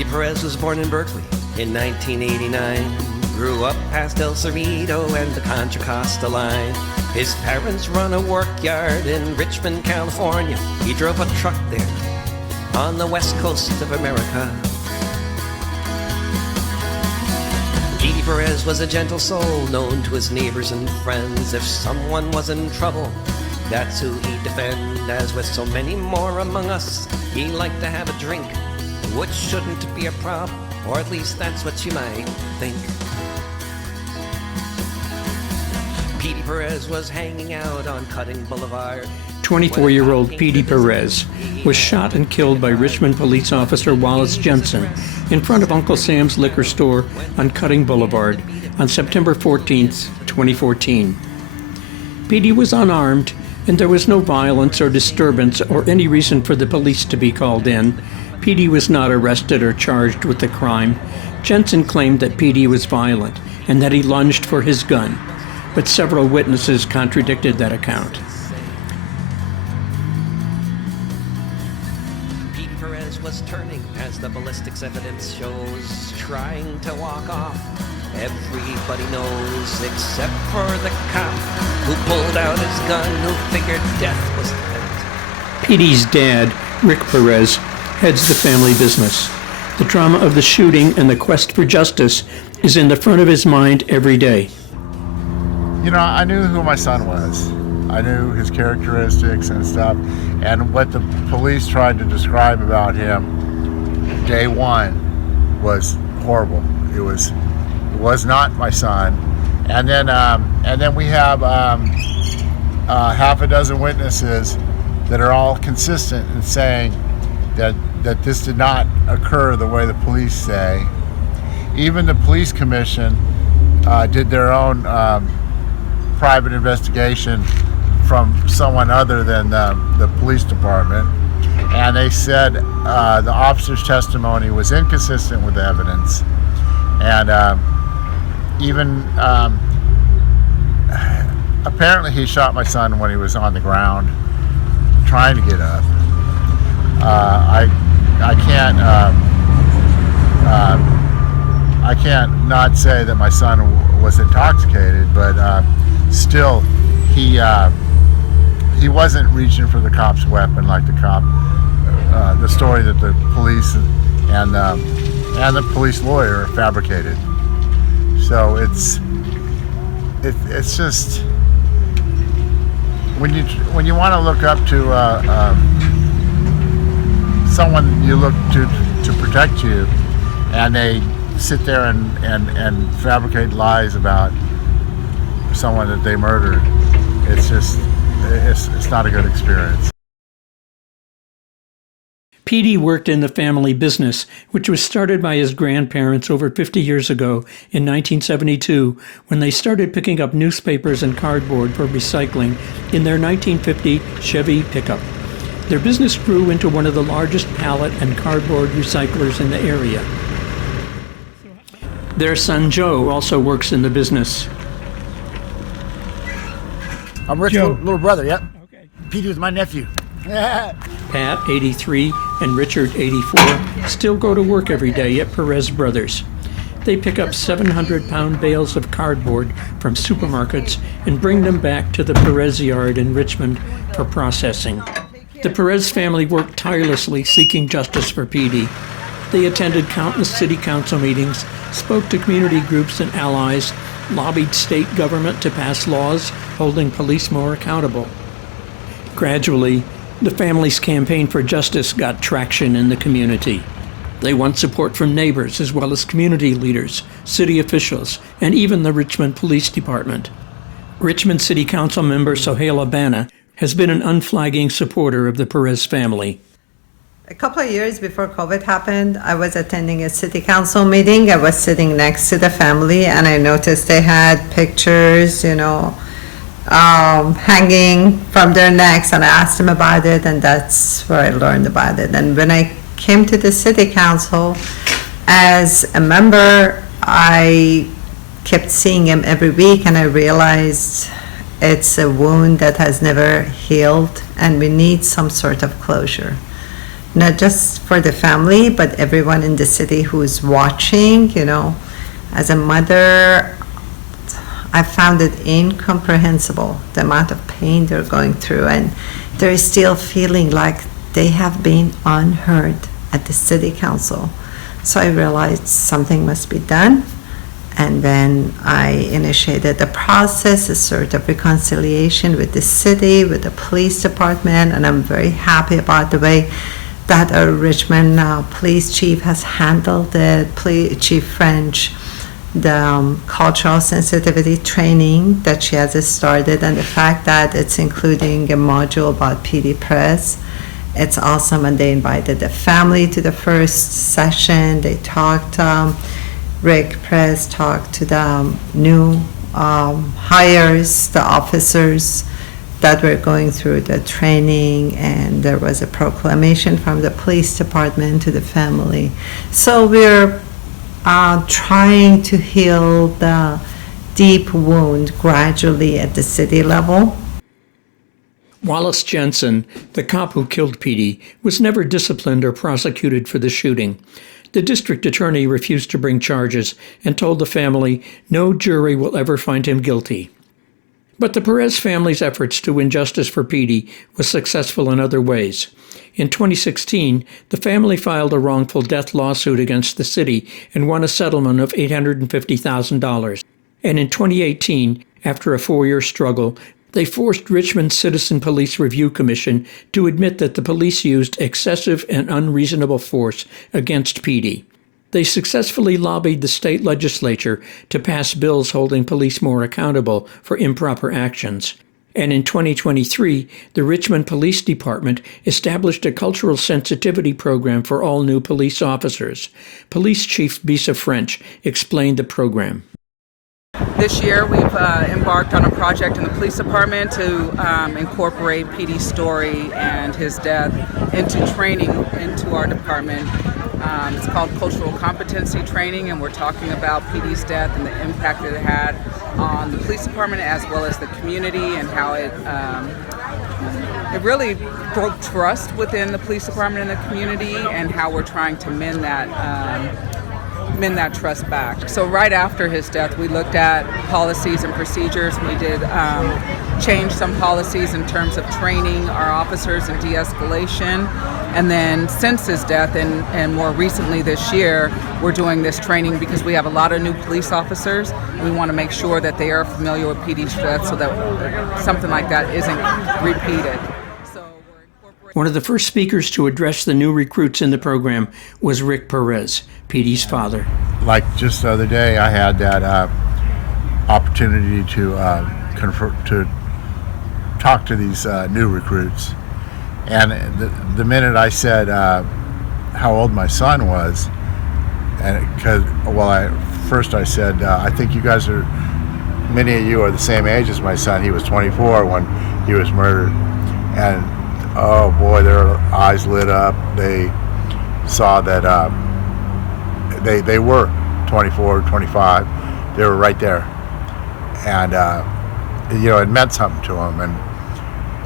Petey Perez was born in Berkeley in 1989. Grew up past El Cerrito and the Contra Costa line. His parents run a work yard in Richmond, California. He drove a truck there on the west coast of America. Petey Perez was a gentle soul, known to his neighbors and friends. If someone was in trouble, that's who he'd defend. As with so many more among us, he liked to have a drink, which shouldn't be a problem, or at least that's what you might think. Petey Perez was hanging out on Cutting Boulevard. 24-year-old Petey Perez was shot and killed by Richmond police officer Wallace Jensen in front of Uncle Sam's liquor store on Cutting Boulevard on September 14th, 2014. Petey was unarmed, and there was no violence or disturbance or any reason for the police to be called in. Petey was not arrested or charged with the crime. Jensen claimed that Petey was violent and that he lunged for his gun, but several witnesses contradicted that account. Petey Perez was turning, as the ballistics evidence shows, trying to walk off. Everybody knows, except for the cop who pulled out his gun, who figured death was imminent. Petey's dad, Rick Perez, heads the family business. The trauma of the shooting and the quest for justice is in the front of his mind every day. You know, I knew who my son was. I knew his characteristics and stuff, and what the police tried to describe about him day one was horrible. It was not my son. And then we have half a dozen witnesses that are all consistent in saying that this did not occur the way the police say. Even the police commission did their own private investigation from someone other than the police department, and they said the officer's testimony was inconsistent with the evidence, and even apparently he shot my son when he was on the ground trying to get up. I can't not say that my son was intoxicated, but still he wasn't reaching for the cop's weapon like the story that the police and the police lawyer fabricated. So it's just when you want to look up to someone you look to protect you, and they sit there and fabricate lies about someone that they murdered, it's not a good experience. Petey worked in the family business, which was started by his grandparents over 50 years ago in 1972, when they started picking up newspapers and cardboard for recycling in their 1950 Chevy pickup. Their business grew into one of the largest pallet and cardboard recyclers in the area. Their son Joe also works in the business. I'm Rick's little brother, yep. Okay. Petey was my nephew. Pat, 83, and Richard, 84, still go to work every day at Perez Brothers. They pick up 700-pound bales of cardboard from supermarkets and bring them back to the Perez yard in Richmond for processing. The Perez family worked tirelessly seeking justice for Petey. They attended countless city council meetings, spoke to community groups and allies, lobbied state government to pass laws holding police more accountable. Gradually, the family's campaign for justice got traction in the community. They won support from neighbors as well as community leaders, city officials, and even the Richmond Police Department. Richmond City Council member Sohaila Bana has been an unflagging supporter of the Perez family. A couple of years before COVID happened, I was attending a city council meeting. I was sitting next to the family, and I noticed they had pictures, hanging from their necks, and I asked them about it, and that's where I learned about it. And when I came to the city council as a member, I kept seeing him every week, and I realized it's a wound that has never healed, and we need some sort of closure. not just for the family, but everyone in the city who is watching, As a mother, I found it incomprehensible, the amount of pain they're going through, and they're still feeling like they have been unheard at the city council. So I realized something must be done. And then I initiated the process, a sort of reconciliation with the city, with the police department, and I'm very happy about the way that our Richmond police chief has handled it, Chief French, the cultural sensitivity training that she has started, and the fact that it's including a module about PD Press. It's awesome, and they invited the family to the first session. They talked, Rick Press talked to the new hires, the officers that were going through the training, and there was a proclamation from the police department to the family. So we're trying to heal the deep wound gradually at the city level. Wallace Jensen, the cop who killed Petey, was never disciplined or prosecuted for the shooting. The district attorney refused to bring charges and told the family no jury will ever find him guilty. But the Perez family's efforts to win justice for Petey was successful in other ways. In 2016, the family filed a wrongful death lawsuit against the city and won a settlement of $850,000. And in 2018, after a 4-year struggle, they forced Richmond Citizen Police Review Commission to admit that the police used excessive and unreasonable force against Petey. They successfully lobbied the state legislature to pass bills holding police more accountable for improper actions. And in 2023, the Richmond Police Department established a cultural sensitivity program for all new police officers. Police Chief Bisa French explained the program. This year, we've embarked on a project in the police department to incorporate Petey's story and his death into training into our department. It's called Cultural Competency Training, and we're talking about Petey's death and the impact that it had on the police department as well as the community, and how it really broke trust within the police department and the community, and how we're trying to mend that trust back. So right after his death, we looked at policies and procedures. We did change some policies in terms of training our officers in de-escalation. And then since his death, and more recently this year, we're doing this training because we have a lot of new police officers. We want to make sure that they are familiar with Petey's death so that something like that isn't repeated. One of the first speakers to address the new recruits in the program was Rick Perez, Petey's father. Like just the other day, I had that opportunity to talk to these new recruits. And the minute I said how old my son was, and first I said, I think you guys are, many of you are the same age as my son. He was 24 when he was murdered. And oh boy, their eyes lit up. They saw that they were 24, 25. They were right there. And, it meant something to them, and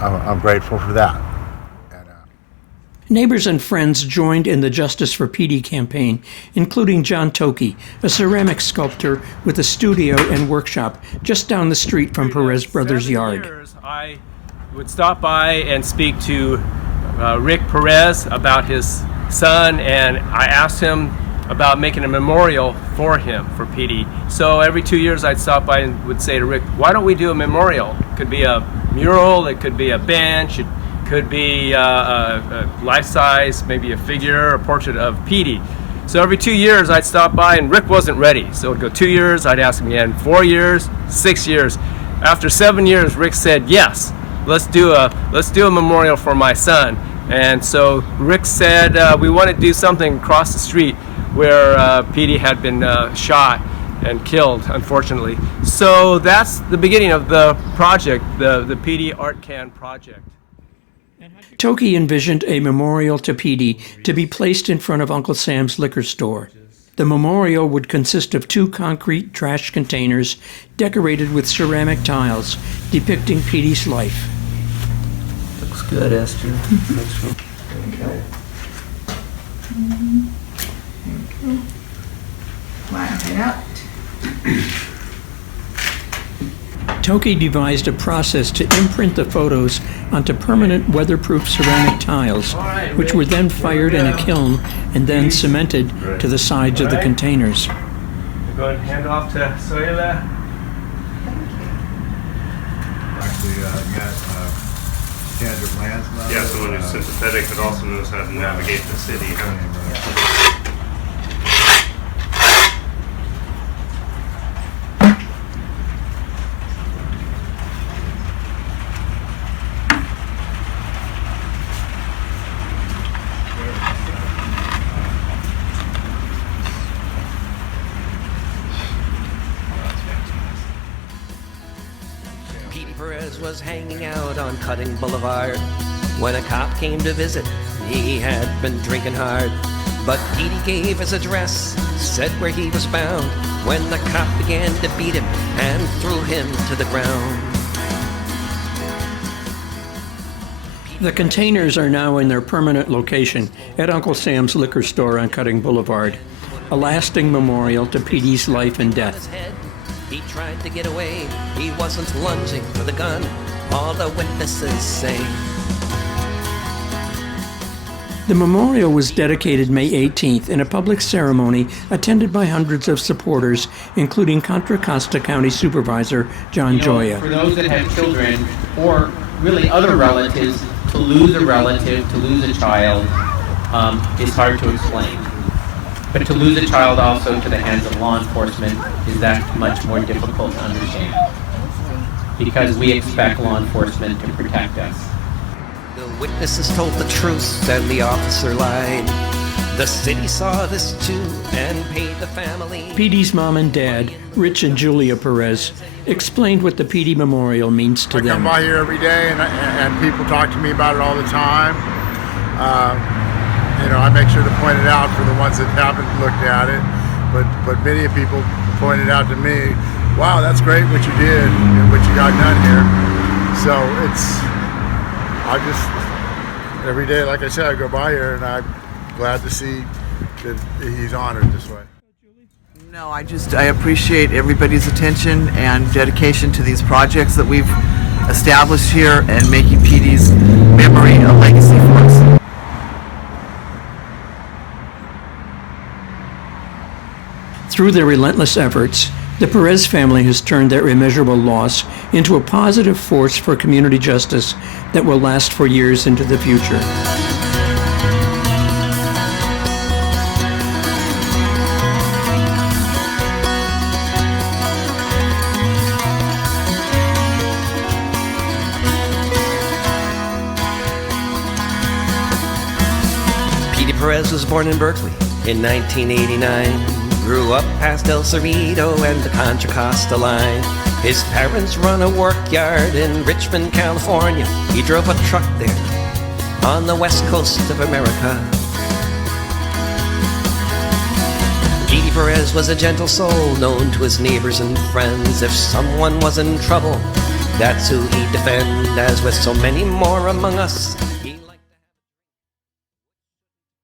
I'm grateful for that. Neighbors and friends joined in the Justice for Petey campaign, including John Toki, a ceramic sculptor with a studio and workshop just down the street from Perez Brothers' yard. I would stop by and speak to Rick Perez about his son, and I asked him about making a memorial for him, for Petey. So every 2 years I'd stop by and would say to Rick, why don't we do a memorial? It could be a mural, it could be a bench, it could be a life-size, maybe a figure, a portrait of Petey. So every 2 years I'd stop by, and Rick wasn't ready. So it'd go 2 years, I'd ask him again, 4 years, 6 years. After 7 years, Rick said, yes, let's do a memorial for my son. And so Rick said, we want to do something across the street where Petey had been shot and killed, unfortunately. So that's the beginning of the project, the Petey Art Can project. Toki envisioned a memorial to Petey to be placed in front of Uncle Sam's liquor store. The memorial would consist of 2 concrete trash containers decorated with ceramic tiles depicting Petey's life. Looks good, Esther. Okay. Line it out. Toki devised a process to imprint the photos onto permanent weatherproof ceramic tiles, which were then fired in a kiln and then cemented to the sides of the containers. Go ahead and hand off to Soyla. Actually, Matt, standard plans now. Yeah, someone who's sympathetic but also knows how to navigate the city. Petey Perez was hanging out on Cutting Boulevard when a cop came to visit. He had been drinking hard, but Petey gave his address, said where he was bound, when the cop began to beat him and threw him to the ground. The containers are now in their permanent location at Uncle Sam's liquor store on Cutting Boulevard, a lasting memorial to Petey's life and death. He tried to get away, he wasn't lunging for the gun, all the witnesses say. The memorial was dedicated May 18th in a public ceremony attended by hundreds of supporters, including Contra Costa County Supervisor John Gioia. For those that have children or really other relatives, to lose a relative, to lose a child, is hard to explain. But to lose a child also to the hands of law enforcement is that much more difficult to understand. Because we expect law enforcement to protect us. The witnesses told the truth and the officer lied. The city saw this too and paid the family. Petey's mom and dad, Rich and Julia Perez, explained what the Petey Memorial means to I them. come by here every day, and people talk to me about it all the time. I make sure to point it out for the ones that haven't looked at it. But many people pointed out to me, wow, that's great what you did and what you got done here. So every day, like I said, I go by here and I'm glad to see that he's honored this way. No, I appreciate everybody's attention and dedication to these projects that we've established here and making Petey's memory a legacy for us. Through their relentless efforts, the Perez family has turned their immeasurable loss into a positive force for community justice that will last for years into the future. Petey Perez was born in Berkeley in 1989. Grew up past El Cerrito and the Contra Costa line. His parents run a work yard in Richmond, California. He drove a truck there on the west coast of America. Petey Perez was a gentle soul known to his neighbors and friends. If someone was in trouble, that's who he'd defend. As with so many more among us,